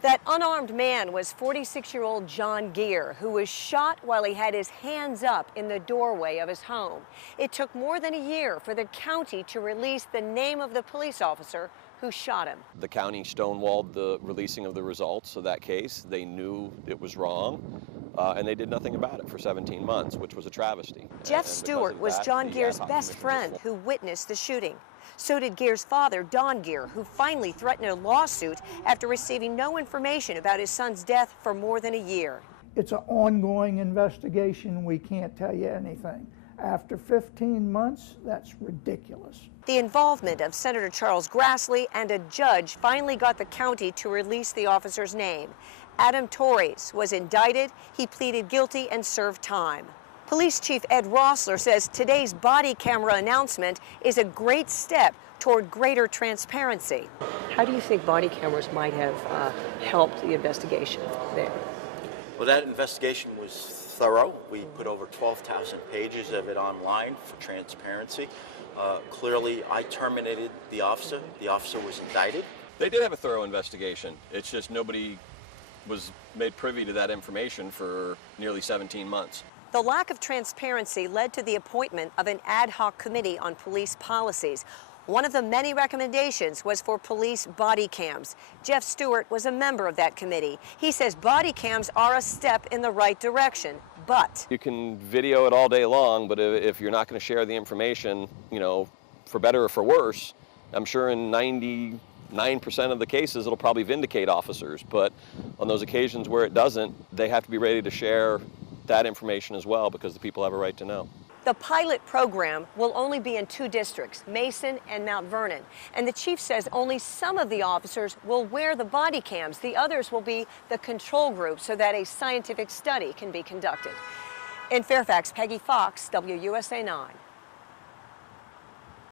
That unarmed man was 46-year-old John Gear, who was shot while he had his hands up in the doorway of his home. It took more than a year for the county to release the name of the police officer who shot him. The county stonewalled the releasing of the results of that case. They knew it was wrong, and they did nothing about it for 17 months, which was a travesty. Jeff Stewart was John Gear's best friend who witnessed the shooting. So did Gear's father, Don Gear, who finally threatened a lawsuit after receiving no information about his son's death for more than a year. It's an ongoing investigation. We can't tell you anything. After 15 months, that's ridiculous. The involvement of Senator Charles Grassley and a judge finally got the county to release the officer's name. Adam Torres was indicted. He pleaded guilty and served time. Police Chief Ed Rossler says today's body camera announcement is a great step toward greater transparency. How do you think body cameras might have helped the investigation there? Well, that investigation was thorough. We put over 12,000 pages of it online for transparency. Clearly, I terminated the officer. The officer was indicted. They did have a thorough investigation. It's just nobody was made privy to that information for nearly 17 months. The lack of transparency led to the appointment of an ad hoc committee on police policies. One of the many recommendations was for police body cams. Jeff Stewart was a member of that committee. He says body cams are a step in the right direction, but you can video it all day long, but if you're not going to share the information, for better or for worse, I'm sure in 99% of the cases it'll probably vindicate officers, but on those occasions where it doesn't, they have to be ready to share that information as well, because the people have a right to know. The pilot program will only be in 2 districts, Mason and Mount Vernon. And the chief says only some of the officers will wear the body cams. The others will be the control group so that a scientific study can be conducted. In Fairfax, Peggy Fox, WUSA 9.